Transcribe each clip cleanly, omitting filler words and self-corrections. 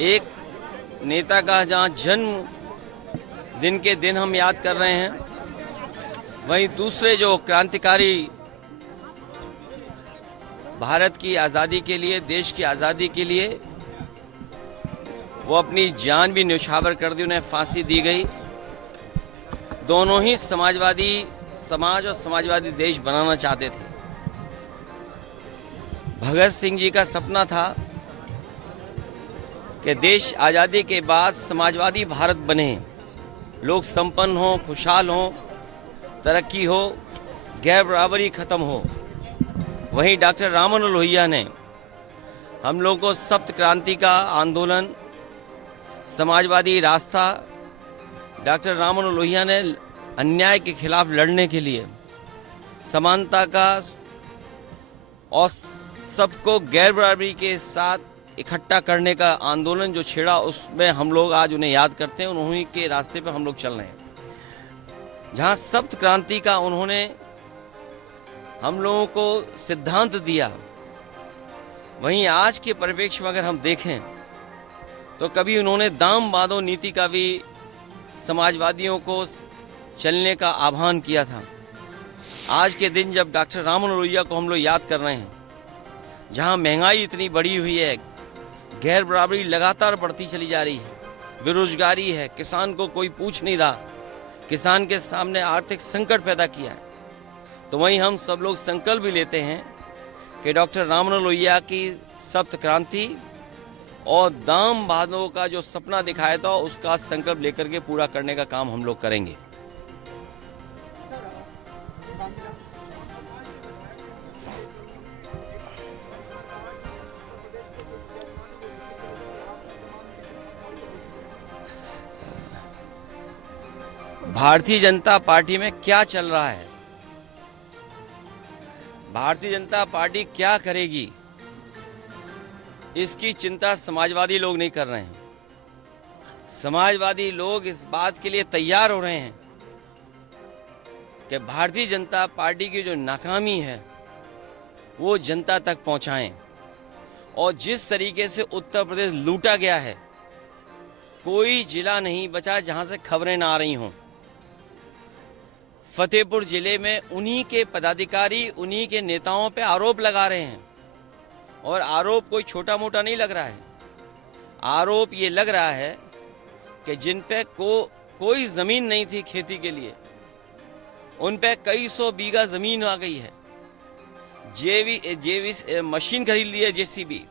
एक नेता का जहां जन्म दिन के दिन हम याद कर रहे हैं, वहीं दूसरे जो क्रांतिकारी भारत की आज़ादी के लिए, देश की आज़ादी के लिए वो अपनी जान भी न्यौछावर कर दी, उन्हें फांसी दी गई। दोनों ही समाजवादी समाज और समाजवादी देश बनाना चाहते थे। भगत सिंह जी का सपना था कि देश आज़ादी के बाद समाजवादी भारत बने, लोग संपन्न हों, खुशहाल हों, तरक्की हो, गैर बराबरी खत्म हो। वहीं डॉक्टर राम मनोहर लोहिया ने हम लोगों को सप्त क्रांति का आंदोलन, समाजवादी रास्ता, डॉक्टर राम मनोहर लोहिया ने अन्याय के खिलाफ लड़ने के लिए, समानता का और सबको गैर बराबरी के साथ इकट्ठा करने का आंदोलन जो छेड़ा, उसमें हम लोग आज उन्हें याद करते हैं। उन्हीं के रास्ते पे हम लोग चल रहे हैं। जहां सप्त क्रांति का उन्होंने हम लोगों को सिद्धांत दिया, वहीं आज के परिप्रेक्ष्य में अगर हम देखें तो कभी उन्होंने दाम बांधो नीति का भी समाजवादियों को चलने का आह्वान किया था। आज के दिन जब डॉक्टर राम मनोहर लोहिया को हम लोग याद कर रहे हैं, जहां महंगाई इतनी बढ़ी हुई है, गैर बराबरी लगातार बढ़ती चली जा रही है, बेरोजगारी है, किसान को कोई पूछ नहीं रहा, किसान के सामने आर्थिक संकट पैदा किया है, तो वहीं हम सब लोग संकल्प भी लेते हैं कि डॉक्टर राम मनोहर लोहिया की सप्त क्रांति और दाम बांधो का जो सपना दिखाया था, उसका संकल्प लेकर के पूरा करने का काम हम लोग करेंगे। भारतीय जनता पार्टी में क्या चल रहा है, भारतीय जनता पार्टी क्या करेगी, इसकी चिंता समाजवादी लोग नहीं कर रहे हैं। समाजवादी लोग इस बात के लिए तैयार हो रहे हैं कि भारतीय जनता पार्टी की जो नाकामी है वो जनता तक पहुंचाएं। और जिस तरीके से उत्तर प्रदेश लूटा गया है, कोई जिला नहीं बचा जहां से खबरें ना आ रही हों। फतेहपुर जिले में उन्हीं के पदाधिकारी, उन्हीं के नेताओं पे आरोप लगा रहे हैं, और आरोप कोई छोटा मोटा नहीं लग रहा है। आरोप ये लग रहा है कि जिन पे कोई ज़मीन नहीं थी खेती के लिए, उन पे कई सौ बीघा ज़मीन आ गई है। जेवी मशीन खरीद ली है, जेसीबी,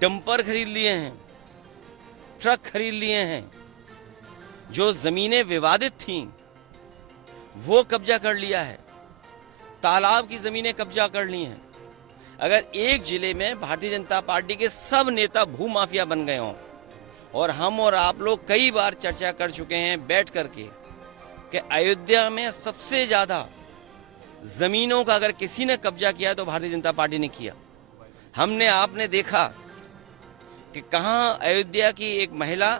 डंपर खरीद लिए हैं, ट्रक खरीद लिए हैं। जो ज़मीनें विवादित थीं वो कब्जा कर लिया है, तालाब की ज़मीनें कब्जा कर ली हैं। अगर एक जिले में भारतीय जनता पार्टी के सब नेता भूमाफिया बन गए हों, और हम और आप लोग कई बार चर्चा कर चुके हैं बैठ करके कि अयोध्या में सबसे ज़्यादा ज़मीनों का अगर किसी ने कब्जा किया तो भारतीय जनता पार्टी ने किया। हमने आपने देखा कि कहाँ अयोध्या की एक महिला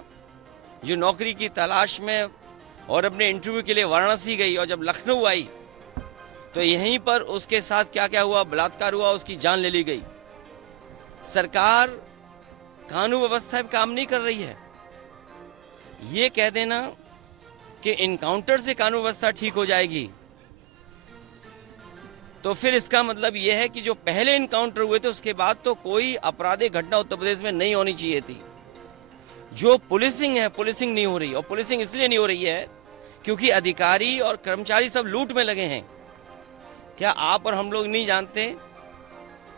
जो नौकरी की तलाश में और अपने इंटरव्यू के लिए वाराणसी गई, और जब लखनऊ आई तो यहीं पर उसके साथ क्या क्या हुआ, बलात्कार हुआ, उसकी जान ले ली गई। सरकार कानून व्यवस्था में काम नहीं कर रही है। ये कह देना कि इनकाउंटर से कानून व्यवस्था ठीक हो जाएगी, तो फिर इसका मतलब यह है कि जो पहले इनकाउंटर हुए थे उसके बाद तो कोई आपराधिक घटना उत्तर प्रदेश में नहीं होनी चाहिए थी। जो पुलिसिंग है, पुलिसिंग नहीं हो रही, और पुलिसिंग इसलिए नहीं हो रही है क्योंकि अधिकारी और कर्मचारी सब लूट में लगे हैं। क्या आप और हम लोग नहीं जानते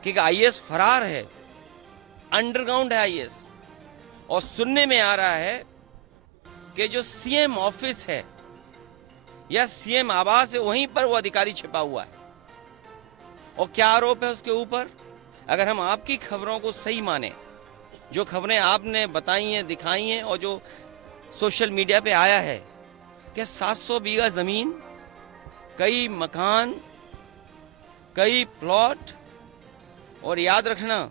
कि आईएएस फरार है, अंडरग्राउंड है आईएएस, और सुनने में आ रहा है कि जो सीएम ऑफिस है या सीएम आवास है, वहीं पर वो अधिकारी छिपा हुआ है। और क्या आरोप है उसके ऊपर? अगर हम आपकी खबरों को सही माने, जो खबरें आपने बताई हैं, दिखाई हैं, और जो सोशल मीडिया पे आया है कि 700 बीघा ज़मीन, कई मकान, कई प्लॉट, और याद रखना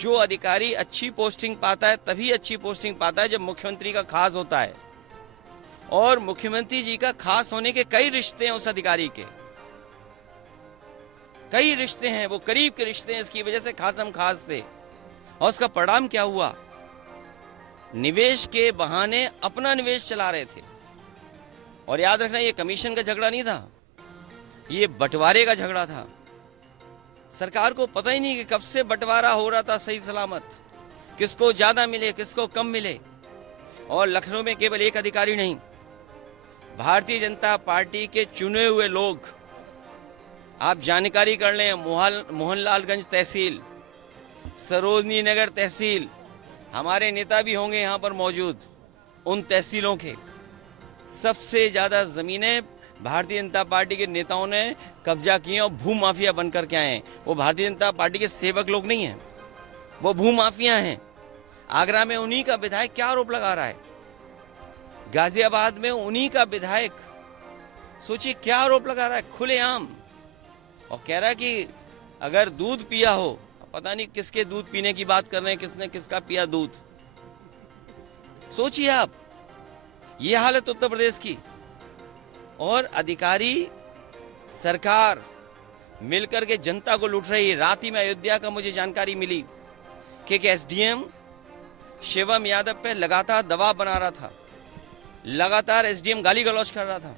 जो अधिकारी अच्छी पोस्टिंग पाता है तभी अच्छी पोस्टिंग पाता है जब मुख्यमंत्री का खास होता है, और मुख्यमंत्री जी का खास होने के कई रिश्ते हैं उस अधिकारी के, कई रिश्ते हैं, वो करीब के रिश्ते हैं, इसकी वजह से खासम खास थे। और उसका परिणाम क्या हुआ? निवेश के बहाने अपना निवेश चला रहे थे। और याद रखना, ये कमीशन का झगड़ा नहीं था, ये बंटवारे का झगड़ा था। सरकार को पता ही नहीं कि कब से बंटवारा हो रहा था सही सलामत, किसको ज्यादा मिले किसको कम मिले। और लखनऊ में केवल एक अधिकारी नहीं, भारतीय जनता पार्टी के चुने हुए लोग, आप जानकारी कर लें, मोहनलालगंज तहसील, सरोजनी नगर तहसील, हमारे नेता भी होंगे यहाँ पर मौजूद, उन तहसीलों के सबसे ज्यादा जमीनें भारतीय जनता पार्टी के नेताओं ने कब्जा किए और भू माफिया बनकर के आए हैं। वो भारतीय जनता पार्टी के सेवक लोग नहीं हैं, वो भू माफिया हैं। आगरा में उन्हीं का विधायक क्या आरोप लगा रहा है, गाजियाबाद में उन्हीं का विधायक, सोचिए क्या आरोप लगा रहा है खुलेआम, और कह रहा है कि अगर दूध पिया हो, पता नहीं किसके दूध पीने की बात कर रहे हैं, किसने किसका पिया दूध। सोचिए आप, ये हालत उत्तर प्रदेश की। और अधिकारी सरकार मिलकर के जनता को लूट रही है। रात ही में अयोध्या का मुझे जानकारी मिली कि एक एसडीएम शिवम यादव पे लगातार दबाव बना रहा था, लगातार एसडीएम गाली गलौज कर रहा था,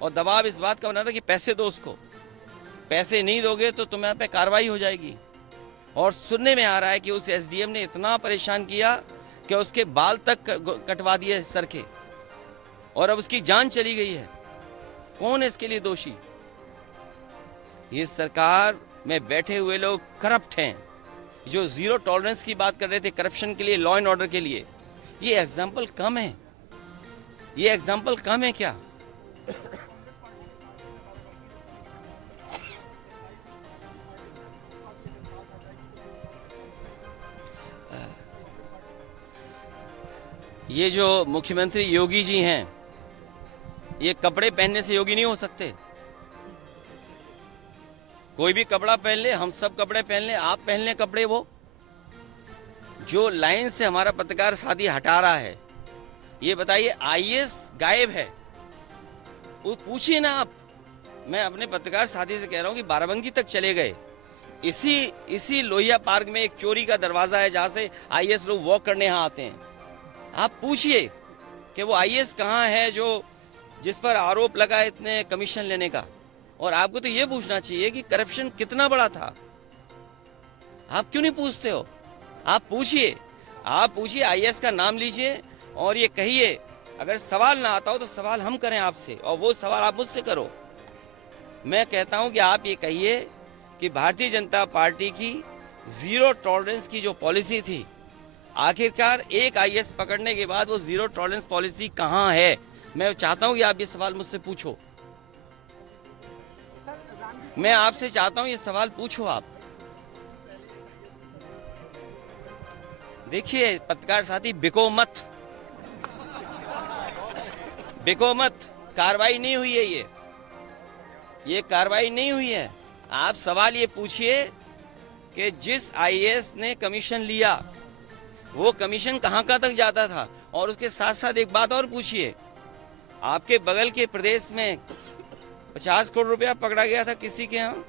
और दबाव इस बात का बना रहा कि पैसे दो उसको, पैसे नहीं दोगे तो तुम्हारे पे कार्रवाई हो जाएगी। और सुनने में आ रहा है कि उस एसडीएम ने इतना परेशान किया कि उसके बाल तक कटवा दिए सर के, और अब उसकी जान चली गई है। कौन है इसके लिए दोषी? ये सरकार में बैठे हुए लोग करप्ट हैं, जो जीरो टॉलरेंस की बात कर रहे थे करप्शन के लिए, लॉ एंड ऑर्डर के लिए। ये एग्जाम्पल कम है, ये एग्जाम्पल कम है क्या? ये जो मुख्यमंत्री योगी जी हैं, ये कपड़े पहनने से योगी नहीं हो सकते। कोई भी कपड़ा पहन ले, हम सब कपड़े पहन ले, आप पहन ले कपड़े, वो जो लाइन से हमारा पत्रकार साथी हटा रहा है, ये बताइए आईएएस गायब है, वो पूछिए ना आप। मैं अपने पत्रकार साथी से कह रहा हूं कि बाराबंकी तक चले गए, इसी लोहिया पार्क में एक चोरी का दरवाजा है जहां से आईएएस लोग वॉक करने यहाँ आते हैं। आप पूछिए कि वो आईएएस कहाँ है जो जिस पर आरोप लगा इतने कमीशन लेने का। और आपको तो ये पूछना चाहिए कि करप्शन कितना बड़ा था। आप क्यों नहीं पूछते हो? आप पूछिए, आईएएस का नाम लीजिए और ये कहिए, अगर सवाल ना आता हो तो सवाल हम करें आपसे, और वो सवाल आप मुझसे करो। मैं कहता हूं कि आप ये कहिए कि भारतीय जनता पार्टी की जीरो टॉलरेंस की जो पॉलिसी थी, आखिरकार एक आईएएस पकड़ने के बाद वो जीरो टॉलरेंस पॉलिसी कहां है? मैं चाहता हूं कि आप ये सवाल मुझसे पूछो। मैं आपसे चाहता हूं ये सवाल पूछो आप। देखिए पत्रकार साथी, बिको मत, कार्रवाई नहीं हुई है, ये कार्रवाई नहीं हुई है। आप सवाल ये पूछिए कि जिस आईएएस ने कमीशन लिया, वो कमीशन कहां तक जाता था। और उसके साथ साथ एक बात और पूछिए, आपके बगल के प्रदेश में 50 करोड़ रुपया पकड़ा गया था किसी के यहाँ।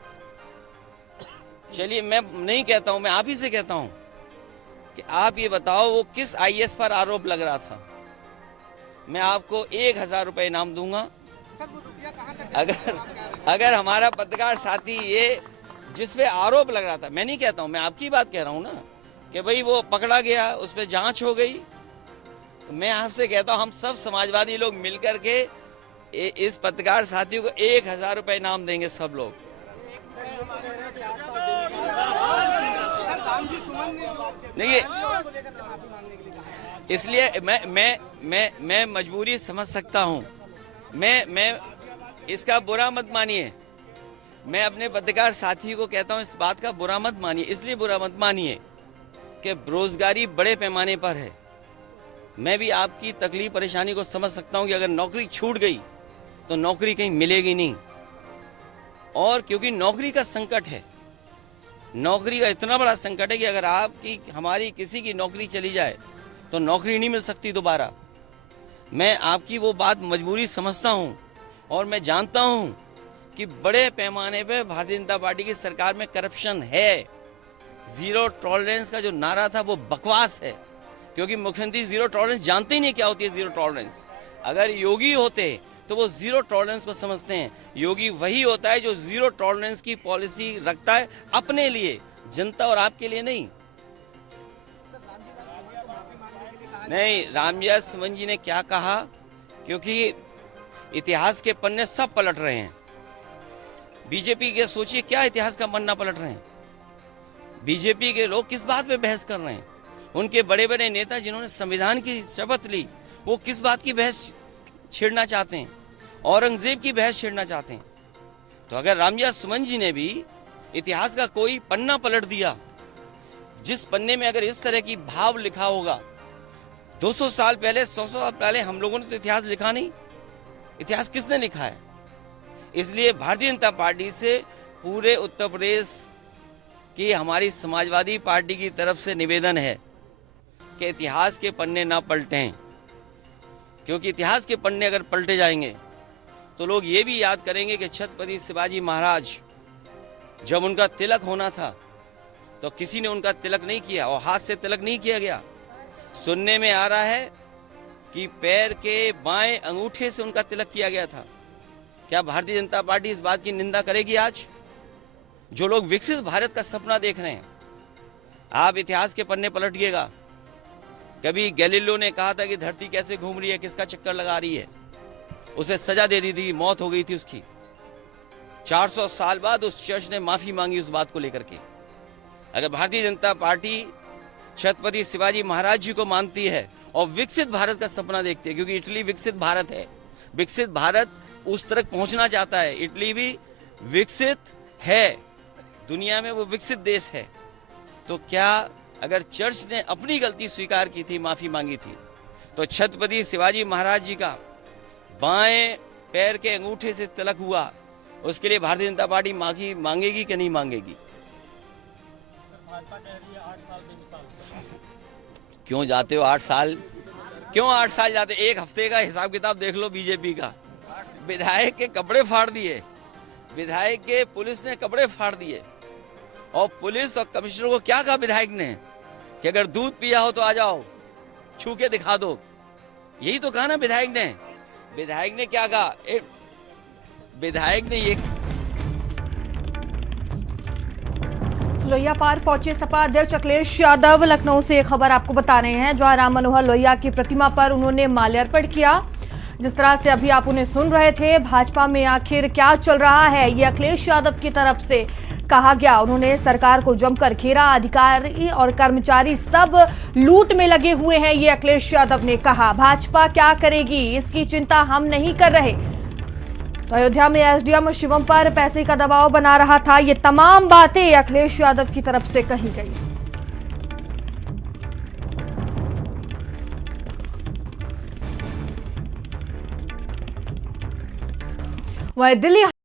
चलिए मैं नहीं कहता हूं, मैं आप ही से कहता हूं कि आप ये बताओ वो किस आईएएस पर आरोप लग रहा था। मैं आपको 1000 रुपये इनाम दूंगा अगर हमारा पत्रकार साथी ये जिस पे आरोप लग रहा था, मैं नहीं कहता हूं, मैं आपकी बात कह रहा हूं ना, कि भाई वो पकड़ा गया, उस पर जांच हो गई, तो मैं आपसे कहता हूं हम सब समाजवादी लोग मिलकर के इस पत्रकार साथियों को 1000 रुपये इनाम देंगे सब लोग। देखिए, इसलिए मैं मजबूरी समझ सकता हूं। मैं इसका बुरा मत मानिए, मैं अपने पत्रकार साथी को कहता हूं इस बात का बुरा मत मानिए। इसलिए बुरा मत मानिए कि बेरोजगारी बड़े पैमाने पर है। मैं भी आपकी तकलीफ परेशानी को समझ सकता हूं कि अगर नौकरी छूट गई तो नौकरी कहीं मिलेगी नहीं, और क्योंकि नौकरी का संकट है, नौकरी का इतना बड़ा संकट है कि अगर आपकी हमारी किसी की नौकरी चली जाए तो नौकरी नहीं मिल सकती दोबारा। मैं आपकी वो बात मजबूरी समझता हूं, और मैं जानता हूं कि बड़े पैमाने पे भारतीय जनता पार्टी की सरकार में करप्शन है, जीरो टॉलरेंस का जो नारा था वो बकवास है, क्योंकि मुख्यमंत्री जीरो टॉलरेंस जानते ही नहीं क्या होती है जीरो टॉलरेंस। अगर योगी होते तो वो जीरो टॉलरेंस को समझते हैं। योगी वही होता है जो जीरो टॉलरेंस की पॉलिसी रखता है अपने लिए, जनता और आपके लिए नहीं। नहीं, रामविलास सुमन जी ने क्या कहा, क्योंकि इतिहास के पन्ने सब पलट रहे हैं। बीजेपी के सोचिए क्या इतिहास का पन्ना पलट रहे हैं। बीजेपी के लोग किस बात पे बहस कर रहे हैं? उनके बड़े बड़े नेता जिन्होंने संविधान की शपथ ली, वो किस बात की बहस छेड़ना चाहते हैं? औरंगजेब की बहस छेड़ना चाहते हैं। तो अगर रामविलास सुमन जी ने भी इतिहास का कोई पन्ना पलट दिया, जिस पन्ने में अगर इस तरह की भाव लिखा होगा, 200 साल पहले, 100 साल पहले हम लोगों ने तो इतिहास लिखा नहीं। इतिहास किसने लिखा है? इसलिए भारतीय जनता पार्टी से पूरे उत्तर प्रदेश की हमारी समाजवादी पार्टी की तरफ से निवेदन है कि इतिहास के पन्ने ना पलटें, क्योंकि इतिहास के पन्ने अगर पलटे जाएंगे तो लोग ये भी याद करेंगे कि छत्रपति शिवाजी महाराज जब उनका तिलक होना था तो किसी ने उनका तिलक नहीं किया और हाथ से तिलक नहीं किया गया। सुनने में आ रहा है कि पैर के बाएं अंगूठे से उनका तिलक किया गया था। क्या भारतीय जनता पार्टी इस बात की निंदा करेगी? आज जो लोग विकसित भारत का सपना देख रहे हैं, आप इतिहास के पन्ने पलटिएगा। कभी गैलीलियो ने कहा था कि धरती कैसे घूम रही है, किसका चक्कर लगा रही है, उसे सजा दे दी थी, मौत हो गई थी उसकी। 400 साल बाद उस चर्च ने माफी मांगी उस बात को लेकर के। अगर भारतीय जनता पार्टी छत्रपति शिवाजी महाराज जी को मानती है और विकसित भारत का सपना देखती है, क्योंकि इटली विकसित भारत है, विकसित भारत उस तरफ पहुंचना चाहता है। इटली भी विकसित है, दुनिया में वो विकसित देश है। तो क्या अगर चर्च ने अपनी गलती स्वीकार की थी, माफी मांगी थी, तो छत्रपति शिवाजी महाराज जी का बाएं पैर के अंगूठे से तिलक हुआ, उसके लिए भारतीय जनता पार्टी माफी मांगेगी कि नहीं मांगेगी? क्यों जाते हो 8 साल? क्यों 8 साल जाते? एक हफ्ते का हिसाब किताब देख लो बीजेपी का। विधायक के कपड़े फाड़ दिए, विधायक के पुलिस ने कपड़े फाड़ दिए, और पुलिस और कमिश्नर को क्या कहा विधायक ने कि अगर दूध पिया हो तो आ जाओ, छू के दिखा दो। यही तो कहा ना विधायक ने। विधायक ने क्या कहा? विधायक ने ये लोहिया पार्क पहुंचे सपा अध्यक्ष अखिलेश यादव। लखनऊ से खबर आपको बता रहे हैं, जहां राम मनोहर लोहिया की प्रतिमा पर उन्होंने माल्यार्पण किया। जिस तरह से अभी आप उन्हें सुन रहे थे, भाजपा में आखिर क्या चल रहा है, ये अखिलेश यादव की तरफ से कहा गया। उन्होंने सरकार को जमकर घेरा, अधिकारी और कर्मचारी सब लूट में लगे हुए हैं, ये अखिलेश यादव ने कहा। भाजपा क्या करेगी इसकी चिंता हम नहीं कर रहे। तो अयोध्या में एसडीएम शिवम पर पैसे का दबाव बना रहा था, ये तमाम बातें अखिलेश यादव की तरफ से कही गई। वह दिल्ली